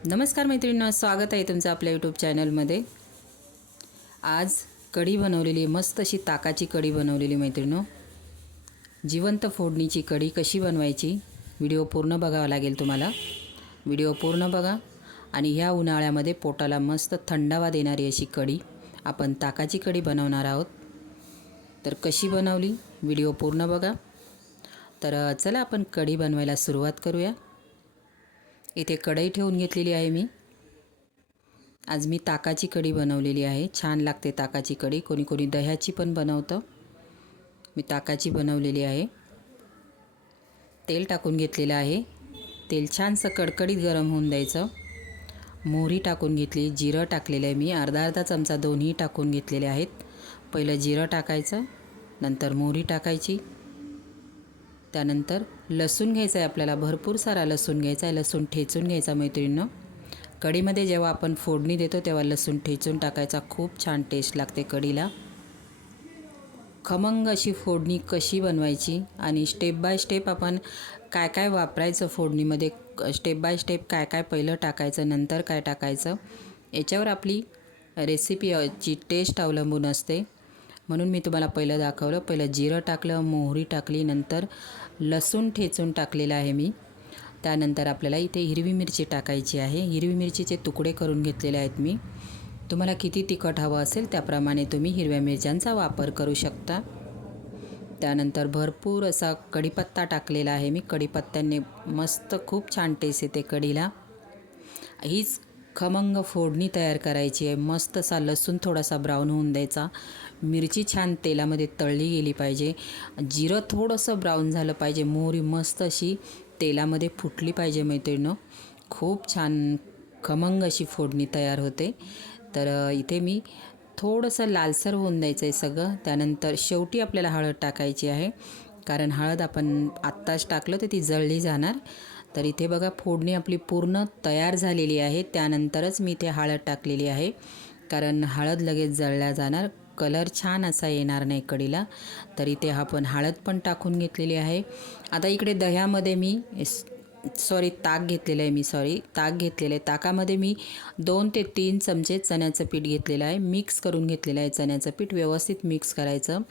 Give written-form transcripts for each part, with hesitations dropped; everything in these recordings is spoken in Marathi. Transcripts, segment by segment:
नमस्कार मैत्रिणींनो, स्वागत आहे तुमचं आपल्या यूट्यूब चॅनलमध्ये। आज कढी बनवलेली, मस्त अशी ताकाची कढी बनवलेली मैत्रिणींनो। जिवंत फोडणीची कढी कशी बनवायची व्हिडिओ पूर्ण बघावा लागेल तुम्हाला। व्हिडिओ पूर्ण बघा आणि ह्या उन्हाळ्यामध्ये पोटाला मस्त थंडावा देणारी अशी कढी आपण ताकाची कढी बनवणार आहोत। तर कशी बनवली व्हिडिओ पूर्ण बघा। तर चला आपण कढी बनवायला सुरुवात करूया। इथे कढई ठेवून घेतलेली आहे मी। आज मी ताकाची कढी बनवलेली आहे। छान लागते ताकाची कढी, कोणी कोणी दह्याची पण बनवतं। मी ताकाची बनवलेली आहे। तेल टाकून घेतलेलं आहे। तेल छानसं कडकडीत गरम होऊन द्यायचं। मोहरी टाकून घेतली, जिरं टाकलेलं आहे मी, अर्धा चमचा दोन्ही टाकून घेतलेले आहेत। पहिलं जिरं टाकायचं, नंतर मोहरी टाकायची, त्यानंतर लसूण घ्यायचा आहे आपल्याला, भरपूर सारा लसूण घ्यायचा आहे। लसूण ठेचून घ्यायचा मैत्रिणींनो। कढीमध्ये जेव्हा आपण फोडणी देतो तेव्हा लसूण ठेचून टाकायचा, खूप छान टेस्ट लागते कढीला। खमंग अशी फोडणी कशी बनवायची आणि स्टेप बाय स्टेप आपण काय काय वापरायचं फोडणीमध्ये, स्टेप बाय स्टेप काय काय पहिलं टाकायचं नंतर काय टाकायचं, याच्यावर आपली रेसिपीची टेस्ट अवलंबून असते। म्हणून मी तुम्हाला पहिलं दाखवलं। पहिलं जिरं टाकलं, मोहरी टाकली, नंतर लसूण ठेचून टाकलेलं आहे मी। त्यानंतर आपल्याला इथे हिरवी मिरची टाकायची आहे। हिरवी मिरचीचे तुकडे करून घेतलेले आहेत मी। तुम्हाला किती तिखट हवं असेल त्याप्रमाणे तुम्ही हिरव्या मिरच्यांचा वापर करू शकता। त्यानंतर भरपूर असा कढीपत्ता टाकलेला आहे मी। कढीपत्त्याने मस्त खूप छान टेस्ट येते कढीला। हीच खमंग फोडणी तयार करायची आहे। मस्त असा लसूण थोडासा ब्राऊन होऊन द्यायचा, मिरची छान तेलामध्ये तळली गेली पाहिजे, जिरं थोडंसं ब्राऊन झालं पाहिजे, मोहरी मस्त अशी तेलामध्ये फुटली पाहिजे मैत्रिणींनो। खूप छान खमंग अशी फोडणी तयार होते। तर इथे मी थोडंसं लालसर होऊन द्यायचं आहे सगळं। त्यानंतर शेवटी आपल्याला हळद टाकायची आहे, कारण हळद आपण आत्ताच टाकलं तर ती जळली जाणार। तर इथे बघा फोडणी आपली पूर्ण तयार झालेली आहे। त्यानंतरच मी इथे हळद टाकलेली आहे, कारण हळद लगेच जळल्या जाणार, कलर छान असा येणार नाही कढीला। तर इथे आपण हळद पण टाकून घेतलेली आहे। आता इकडे दह्यामध्ये मी ताक घेतलेलं आहे ताक घेतलेलं आहे। ताकामध्ये मी 2 ते 3 चमचे चण्याचं पीठ घेतलेलं आहे, मिक्स करून घेतलेलं आहे। चण्याचं पीठ व्यवस्थित मिक्स करायचं,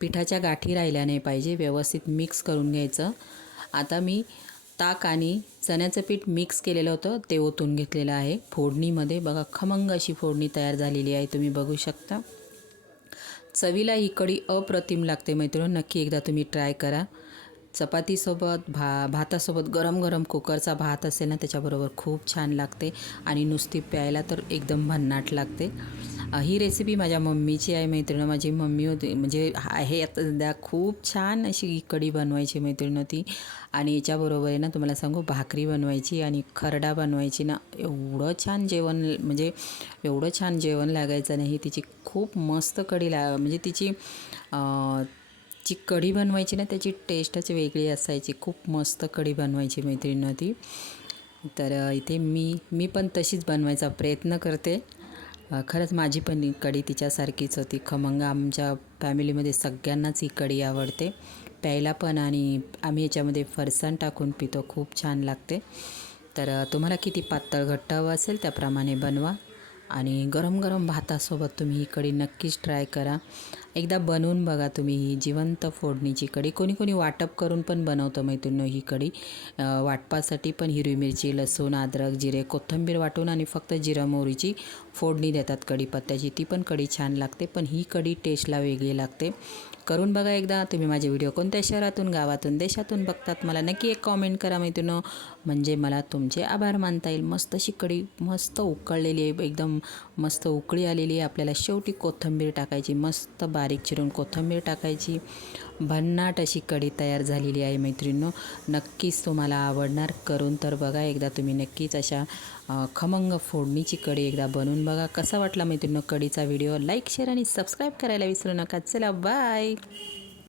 पिठाच्या गाठी राहिल्या नाही पाहिजे, व्यवस्थित मिक्स करून घ्यायचं। आता मी ताक आणि चण्याचं पीठ मिक्स केलेलं होतं ते ओतून घेतलेलं आहे फोडणीमध्ये। बघा खमंग अशी फोडणी तयार झालेली आहे, तुम्ही बघू शकता। चवीला ही कढी अप्रतिम लागते मैत्रिणींनो, नक्की एकदा तुम्ही ट्राय करा। चपातीसोबत भातासोबत गरम गरम कुकरचा भात असेल ना त्याच्याबरोबर खूप छान लागते, आणि नुसती प्यायला तर एकदम भन्नाट लागते। ही रेसिपी माझ्या मम्मीची आहे मैत्रिणी। माझी मम्मी होती, म्हणजे आहे आता सध्या, खूप छान अशी कढी बनवायची मैत्रिणी ती। आणि याच्याबरोबर आहे ना तुम्हाला सांगू, भाकरी बनवायची आणि खरडा बनवायची ना, एवढं छान जेवण, म्हणजे एवढं छान जेवण लागायचं नाही। तिची खूप मस्त कढी म्हणजे तिची जी कढी बनवायची ना त्याची टेस्टच वेगळी असायची। खूप मस्त कढी बनवायची मैत्रिणी ती। तर इथे मी पण तशीच बनवायचा प्रयत्न करते। खरंच माझी पण कढी तिच्यासारखीच होती खमंग। आमच्या फॅमिलीमध्ये सगळ्यांनाच ही कढी आवडते प्यायला पण, आणि आम्ही याच्यामध्ये फरसाण टाकून पितो, खूप छान लागते। तर तुम्हाला किती पातळ घट्ट हवं असेल त्याप्रमाणे बनवा, आणि गरम गरम भातासोबत तुम्ही ही कढी नक्कीच ट्राय करा। एकदा बनवून बघा तुम्ही ही जिवंत फोडणीची कढी। कोणी कोणी वाटप करून पण बनवतं मैत्रिणींनो ही कढी। वाटपासाठी पण हिरवी मिरची, लसूण, अद्रक, जिरे, कोथिंबीर वाटून आणि फक्त जिरा मोहरीची फोडणी देतात कढीपत्त्याची, ती पण कढी छान लागते। पण ही कढी टेस्टला वेगळी लागते। करून बघा एकदा तुम्ही। माझे व्हिडिओ कोणत्या शहरातून, गावातून, देशातून बघतात मला नक्की एक कॉमेंट करा मैत्रिणींनो, म्हणजे मला तुमचे आभार मानता येईल। मस्त अशी कढी मस्त उकळलेली आहे, एकदम मस्त उकळी आलेली आहे। आपल्याला शेवटी कोथिंबीर टाकायची, मस्त बारीक चिरून कोथिंबीर टाकायची। भन्नाट अशी कढी तयार झालेली आहे मैत्रिणींनो, नक्कीच तुम्हाला आवडणार। करून तर बघा एकदा तुम्ही नक्कीच अशा खमंग फोडणीची कढी एकदा बनवून बघा। कसा वाटला मैत्रिणींनो कढीचा व्हिडिओ, लाईक, शेअर आणि सबस्क्राईब करायला विसरू नका। चला बाय।